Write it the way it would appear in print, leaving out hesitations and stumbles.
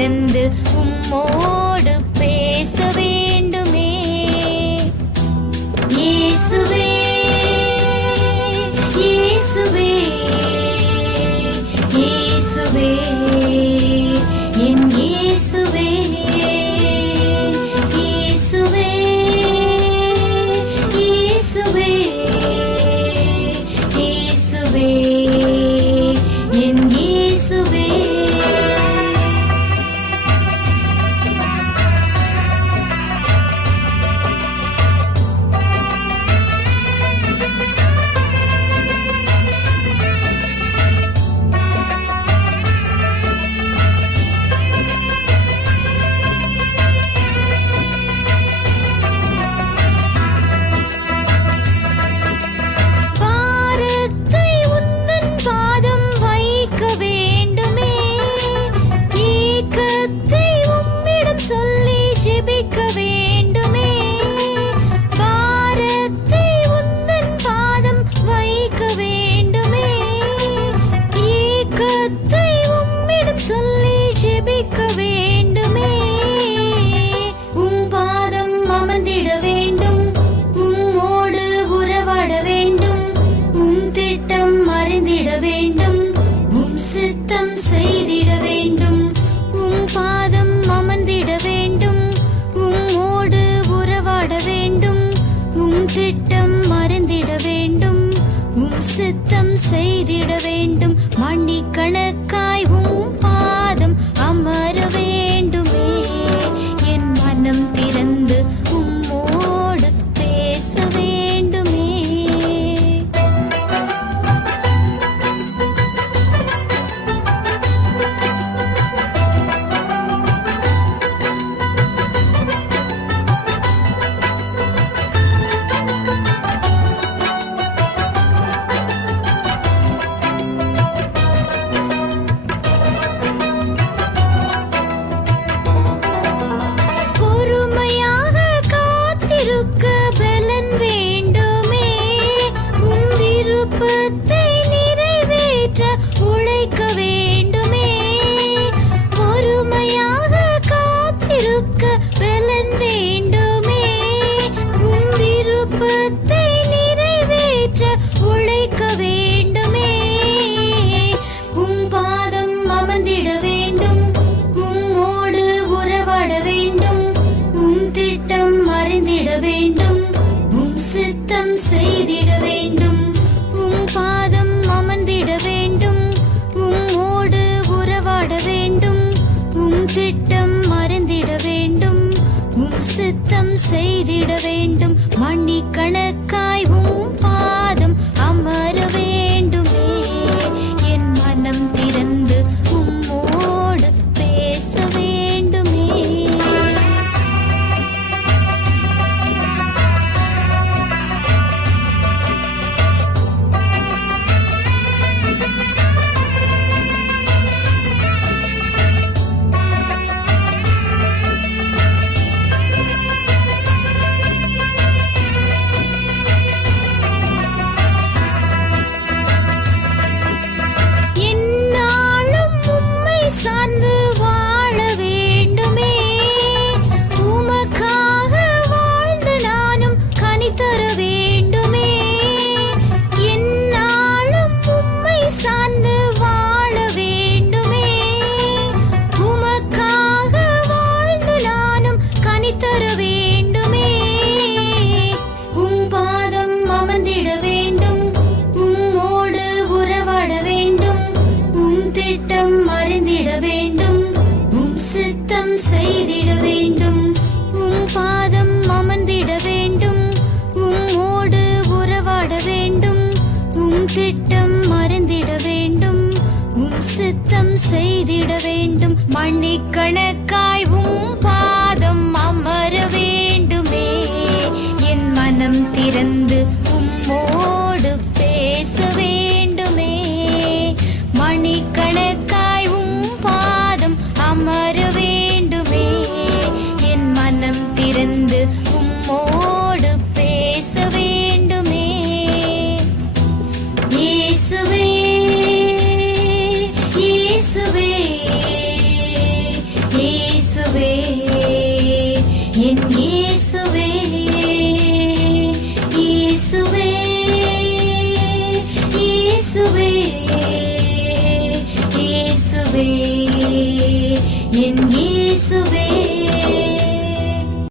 திறந்து உம்மோடு பேச வேண்டுமே. இயேசுவே இயேசுவே இயேசுவே என் இயேசுவே இயேசுவே இயேசுவே இயேசுவே என் இயேசுவே. சித்தம் செய்திட வேண்டும். மணிக்கணக்காய் உம் பாதம் அமர வேண்டுமே. என் மனம் திறந்து உம்மோடு பேச வேண்டுமே. நிறைவேற்ற உழைக்க வேண்டுமே. பொறுமையாக காத்திருக்க பலன் வேண்டுமே. உன் விருப்பத்தை நிறைவேற்ற உழைக்க வேண்டுமே. உம் பாதம் அமர்ந்திட வேண்டும். உம்மோடு உறவாட வேண்டும். உம் திட்டம் அறிந்திட வேண்டும். உம் சித்தம் செய்திட வேண்டும். பாதம் அமர்ந்திட வேண்டும். உம்மோடு உறவாட வேண்டும். உம் திட்டம் அறிந்திட வேண்டும். உம் சித்தம் செய்திட வேண்டும். மணிக்கணக்காய் உம் பாதம் அமர வேண்டுமே. என் மனம் திறந்து உம்மோடு பேச வேண்டுமே. செய்திட வேண்டும். உம் பாதம் அமர்ந்திட வேண்டும். உம்மோடு உறவாட வேண்டும். உம் திட்டம் அறிந்திட வேண்டும். உம் சித்தம் செய்திட வேண்டும். மணிக்கணக்காய் உம் பாதம் அமர வேண்டுமே. என் மனம் திறந்து உம்மோடு பேச வேண்டுமே. மணிக்கணக்காய் உம் பாதம் அமர வேண்டுமே. என் மனம் திறந்து உம்மோடு பேச வேண்டுமே. இயேசுவே இயேசுவே என் இயேசுவே